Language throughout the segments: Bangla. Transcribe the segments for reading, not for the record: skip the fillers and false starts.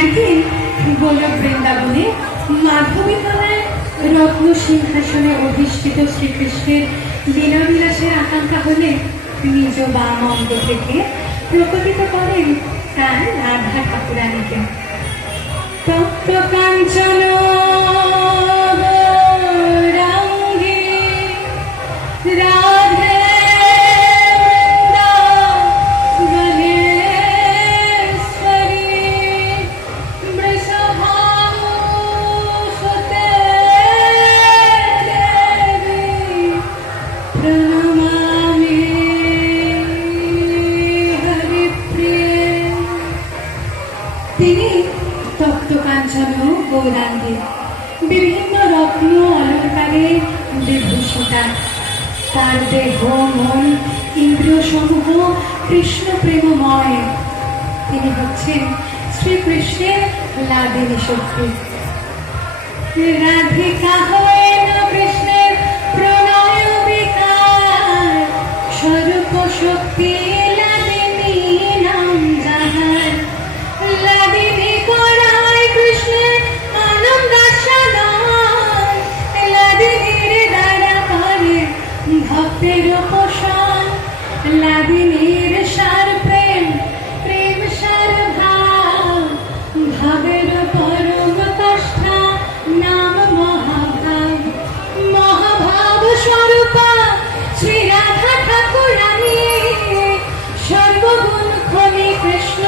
একদিন গোলক বৃন্দাবনে মাধবী তলায় রত্ন সিংহাসনে অধিষ্ঠিত শ্রীকৃষ্ণের লীলাবিলাসের আকাঙ্ক্ষা হলে নিজ বাম অঙ্গ থেকে প্রকটিত করেন তার রাধা ঠাকুরানীকে। তপ্ত কাঞ্চন গৌরাঙ্গী রাধে গৌরাঙ্গী বিভিন্ন রত্ন অলঙ্কারে বিভূষিতা। তার দেহ মন ইন্দ্রিয় সমূহ কৃষ্ণ প্রেমময়। তিনি হচ্ছেন শ্রীকৃষ্ণের লাদিনী শক্তি। রাধিকা হয়েন কৃষ্ণের প্রণয় বিকার, স্বরূপ শক্তি লাদিনী নাম যাহার। লাদিনী করায় কৃষ্ণের আনন্দাস্বাদন, লাদিনীর দ্বারা করে ভক্তের পোষণ। লাদিনীর সার প্রেম, প্রেম সার ভাব, ভাবের পরম কাষ্ঠা নাম মহাভাব। মহাভাব স্বরূপা শ্রী রাধা ঠাকুরানী, সর্বগুণ খনি কৃষ্ণ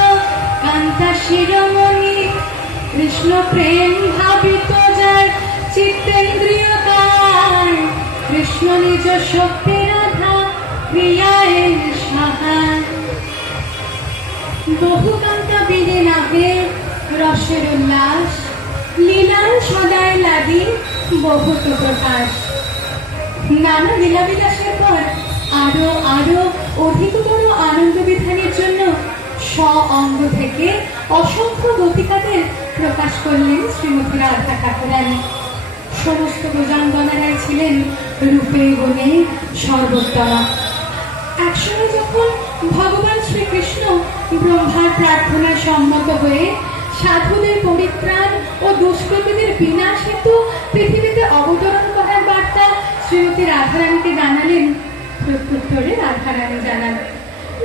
কান্তা শিরোমণি। কৃষ্ণ প্রেম ভাবিত যার চিত্তেন্দ্রিয় কার, কৃষ্ণ নিজ শক্তি রাধা ক্রিয়ায় সাহার। বহু কান্তা বিনে নাহে রসের উল্লাস, লীলার সদায় লাদি বহুত প্রকাশ। নানা লীলাবিলাসের পর আরো আরো অধিকতর আনন্দ বিধানের জন্য অঙ্গ থেকে অসংখ্য গতিকাদের প্রকাশ করলেন শ্রীমতী রাধা ঠাকুরানী। সমস্ত ভুজাঙ্গনারাই ছিলেন রূপে গুণে সর্বোত্তমা। একসময় যখন ভগবান শ্রীকৃষ্ণ ব্রহ্মার প্রার্থনায় সম্মত হয়ে সাধুদের পরিত্রাণ ও দুষ্কৃতীদের বিনাশ হেতু পৃথিবীতে অবতরণ করার বার্তা শ্রীমতী রাধারানীকে জানালেন, প্রত্যুত্তরে রাধারানী জানান,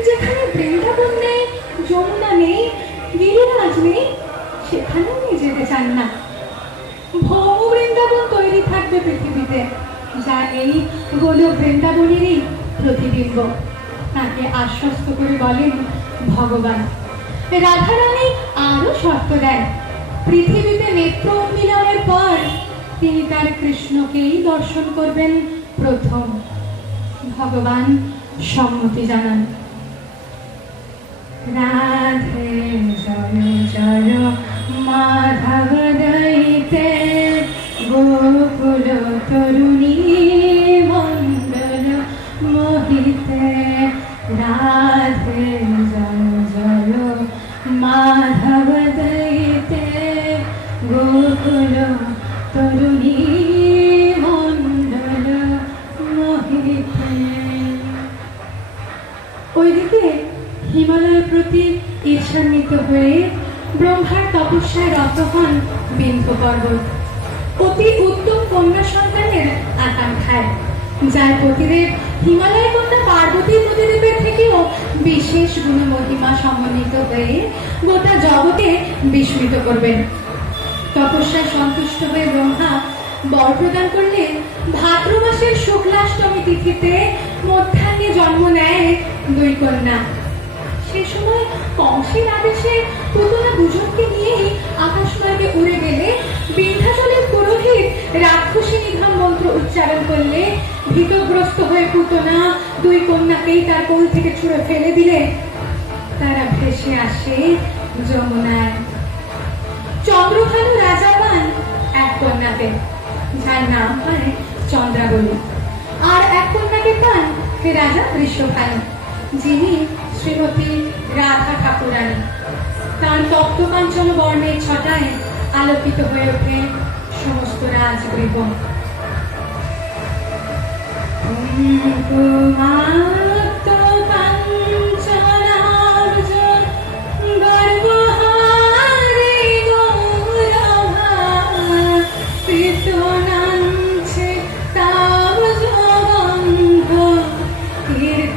যেখানে বৃন্দাবন নেই, যমুনা নেই, গিরিরাজ নেই, সেখানে উনি যেতে চান না। ভৌম বৃন্দাবন তৈরি থাকবে পৃথিবীতে, যা এই গোলক বৃন্দাবনেরই প্রতিবিম্ব। তাকে আশ্বস্ত করে বলেন ভগবান। রাধারানী আরো শর্ত দেন, পৃথিবীতে নেত্র উন্মিলনের পর তিনি তার কৃষ্ণকেই দর্শন করবেন প্রথম। ভগবান সম্মতি জানান। রাধে জয় জয় মাধব দৈতে, গোকুল তরুণী মণ্ডল মোহিতে। রাধে জয় জয় মাধব দৈতে, গোকুল তরুণী মণ্ডল মোহিতে। ওইদিকে হিমালয়ের প্রতি ঈর্ষান্বিত হয়ে ব্রহ্মার তপস্যায় রত হন বিন্ধ্য পর্বত। অতি উত্তম কন্যা সন্তানের আকাঙ্ক্ষায়, যার পতিদেব হিমালয় কন্যা পার্বতী পতিদেবের থেকেও বিশেষ গুণমহিমা সমন্বিত হয়ে গোটা জগতে বিস্মিত করবেন। তপস্যায় সন্তুষ্ট হয়ে ব্রহ্মা বর প্রদান করলে ভাদ্র মাসের শুক্লাষ্টমী তিথিতে মধ্যাহ্নে জন্ম নেয় দুই কন্যা। সে সময় কংসের আদেশে পুতনা দুজনকে নিয়েই আকাশমার্গে উড়ে গেলে বিন্ধ্যাচলের পুরোহিত রাক্ষসী নিধন মন্ত্র উচ্চারণ করলে ভীতগ্রস্ত হয়ে পুতনা দুই কন্যাকেই তার কোল থেকে ছুঁড়ে ফেলে দিলে তারা ভেসে আসে যমুনায়। চন্দ্রভানু রাজা পান এক কন্যাকে, যার নাম হয় চন্দ্রাবলী, আর এক কন্যাকে পান রাজা বৃষভানু, যিনি শ্রীমতী রাধা ঠাকুরানী। তার তপ্ত কাঞ্চন বর্ণের ছটায় আলোকিত হয়ে ওঠে সমস্ত রাজগৃহ। কাঞ্চনার্জন গর্বহারিণী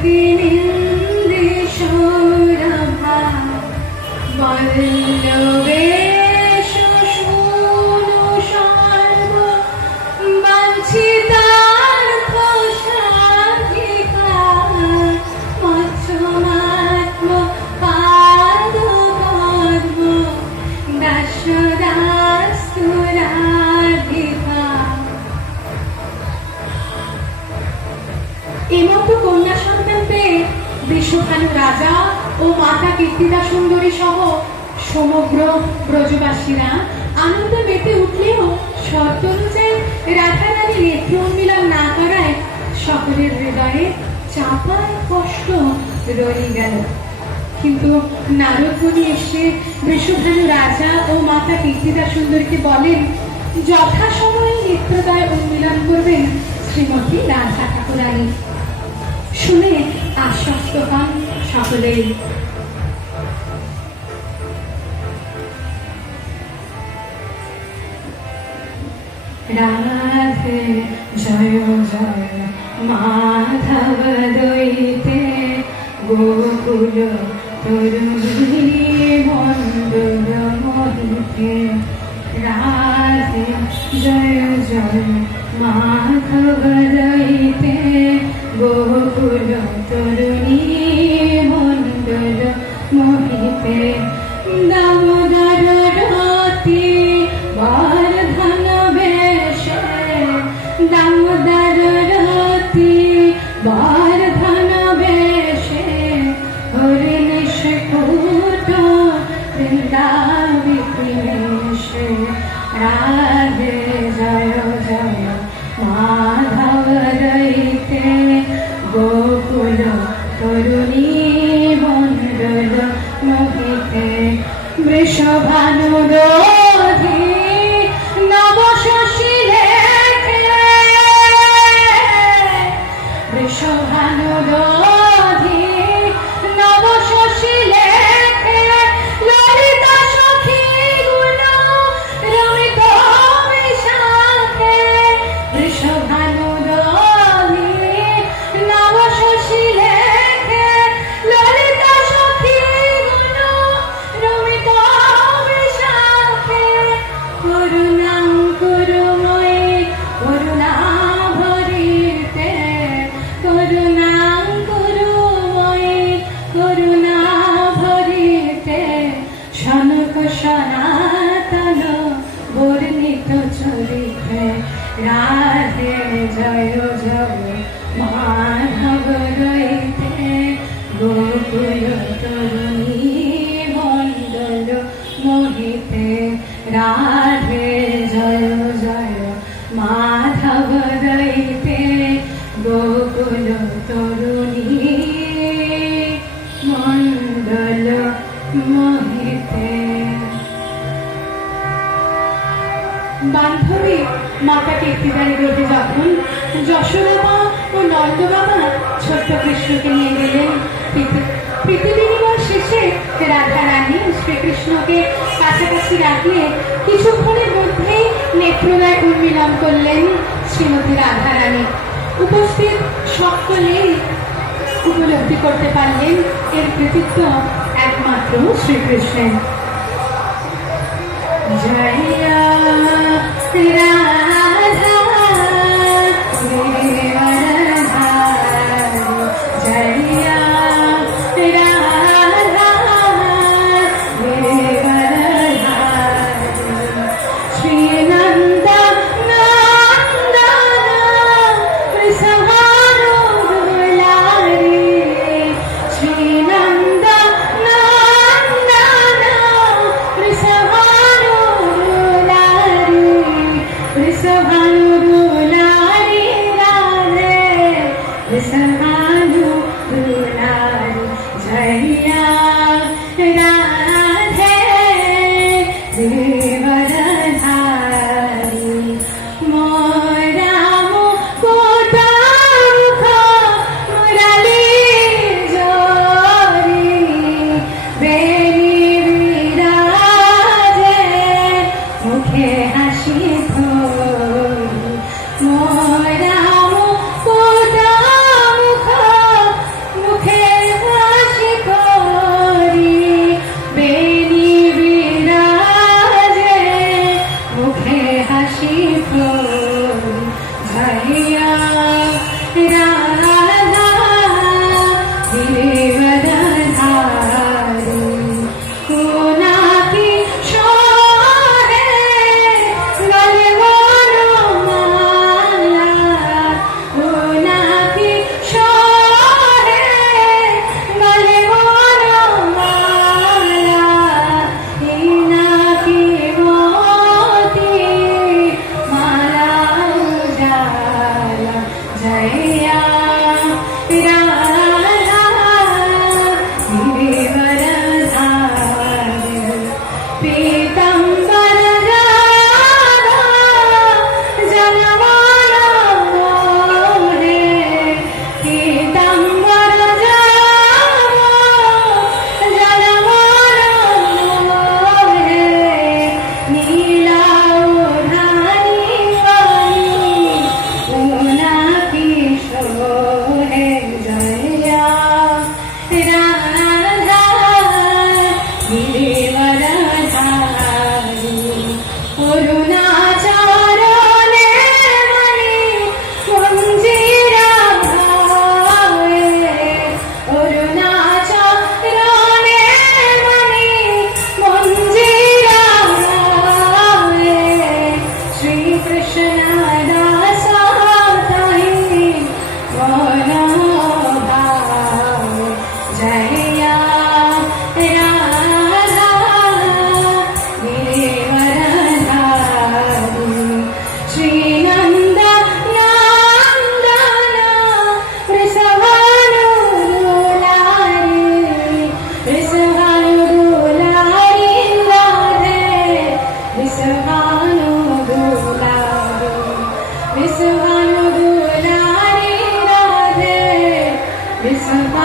তিনিন্দ্রি সৌরভা বল্লবেশ শূনু সর্ব বাঞ্ছিতার্থ সাধিকা মৎস্যমাত্ম পাদ পদ্ম দাসদাস্তু রাধিকা। এমতো কন্যা সন্তান পেয়ে বৃষভানু রাজা ও মাতা কীর্তিদা সুন্দরী সহ সমগ্র ব্রজবাসীরা আনন্দে মেতে উঠলেও শর্ত অনুযায়ী রাধারানী নেত্র উন্মিলন না করায় সকলের হৃদয়ে চাপায় কষ্ট রয়ে গেল। কিন্তু নারদ মুনি এসে বৃষভানু রাজা ও মাতা কীর্তিদা সুন্দরীকে বলেন যথাসময়ে নেত্রদয় উন্মিলন করবেন শ্রীমতী রাধা ঠাকুরানী। শুনে আশ্বস্ত হন সকলেই। রাধে জয় জয় মাধব দৈতে গোকুল তরুণী বন্দর মোহিতে। রাধে জয় জয় মাধব দৈতে গোকুল তরুণী বন্দর মোহিতে। দামোদর রতি বর্ধন বেশে দামোদর রতি বর্ধন বেশে হরিণেশ কুট বৃন্দাবিপিনেশে। রাধে জয় জয় মাধব রইতে গোকুল তরুণী মণ্ডল মোহিতে। বৃষভানুরোধী নবশশী লেখে বৃষভানুরোধী নবশশী লেখে ললিতা সখী গুণ রমিত বিশাখে। বৃষভানুরোধী নবশশী লেখে ললিতা সখী গুণ রমিত বিশাখে। করুণাঙ্কুরময়ী করুণা ভরিতে করুণাঙ্কুরময়ী করুণা ভরিতে সনক সনাতন বর্ণিত চরিতে। রাধে জয় জয় মাধব রইতে গোকুল তরুণী মণ্ডল মোহিতে। রাধে জয় জয় মাধব রইতে গোকুল তরুণী মণ্ডল মোহিতে। বান্ধবী মাতা কীর্তিদার রোধে যখন যশোদা ও নন্দবাবা ছোট্ট কৃষ্ণকে নিয়ে গেলেন প্রীতি বিনিময় শেষে রাধা রানী শ্রীকৃষ্ণকে কাছাকাছি রাখলে কিছুক্ষণের মধ্যেই নেত্রদয় উন্মিলন করলেন শ্রীমতী রাধা রানী। উপস্থিত সকলেই উপলব্ধি করতে পারলেন এর কৃতিত্ব একমাত্র শ্রীকৃষ্ণের। জয় রাধা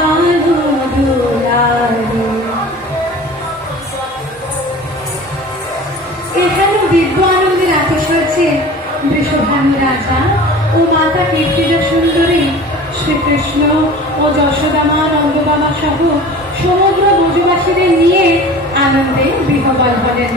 ভানু দুলারি। এখানে দিব্য আনন্দের আতিশয্যে বৃষভানু রাজা ও মাতা কীর্তিদা সুন্দরী শ্রীকৃষ্ণ ও যশোদামা নন্দবাবা সহ সমগ্র ব্রজবাসীদের নিয়ে আনন্দে বিহ্বল হলেন।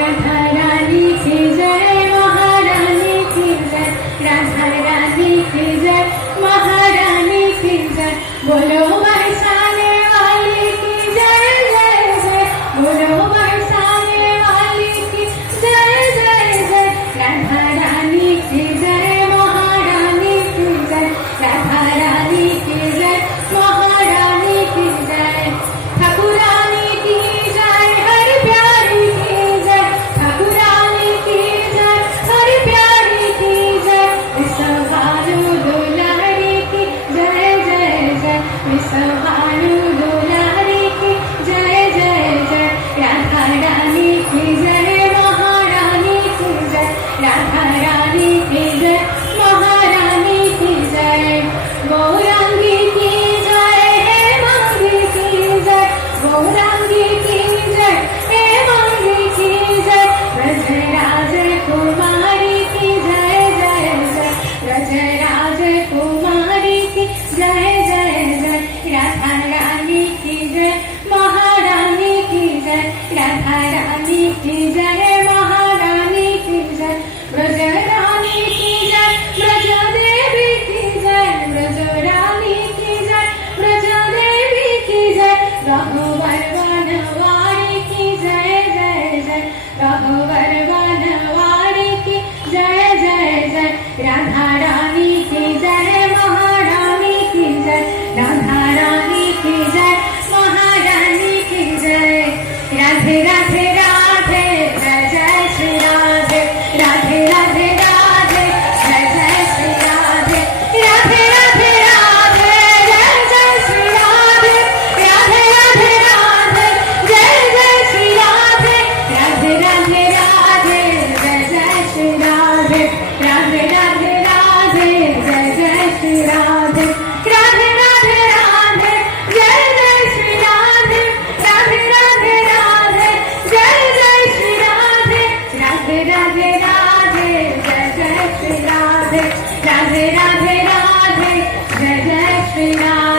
राधा रानी की जय, महारानी की जय, राधा रानी की जय, महारानी की जय, बोलो बरसाने वाली की जय जय जय, बोलो बरसाने वाली की जय जय जय, राधा रानी की जय, महारानी की जय, राधा रानी की जय, महारानी की जय, ठाकुरानी की जय, हरि प्यारी की जय, ठाकुरानी की जय, हरि प्यारी की जय, विश्वभानु दुलारी की जय जय जय, विश्वभानु दुलारी की जय जय जय, राधा रानी की जय, महारानी की जय, राधा रानी की जय, महारानी की जय, गौरांगी की जय, हे मांगी की जय, गौरांगी की जय, हे मांगी की जय, ब्रजराज कुमारी की जय जय जय, ब्रजराज कुमारी की जय जय जय, राधा रानी की जय, महारानी की जय, राधा रानी की जय, महारानी की जय, ब्रजरानी की जय, ब्रज देवी की जय, ब्रज रानी की जय, ब्रज देवी की जय, रघुवर वनवारी की जय जय जय, रघुवर वनवारी की जय जय जय, राधा रानी की जय, महारानी की जय, राधा रानी की जय, महारानी की जय, राधे राधे राधे, जय जय श्री राधे, राधे राधे राधे, जय जय श्री राधे, राधे राधे राधे, जय जय श्री राधे, राधे राधे राधे, जय जय श्री राधे, राधे राधे राधे, जय जय श्री राधे, राधे राधे राधे, जय जय श्री राधे, राधे राधे राधे, जय जय श्री राधे, राधे राधे राधे, जय जय श्री राधे, राधे राधे राधे, जय जय श्री राधे, राधे राधे राधे, जय जय श्री राधे।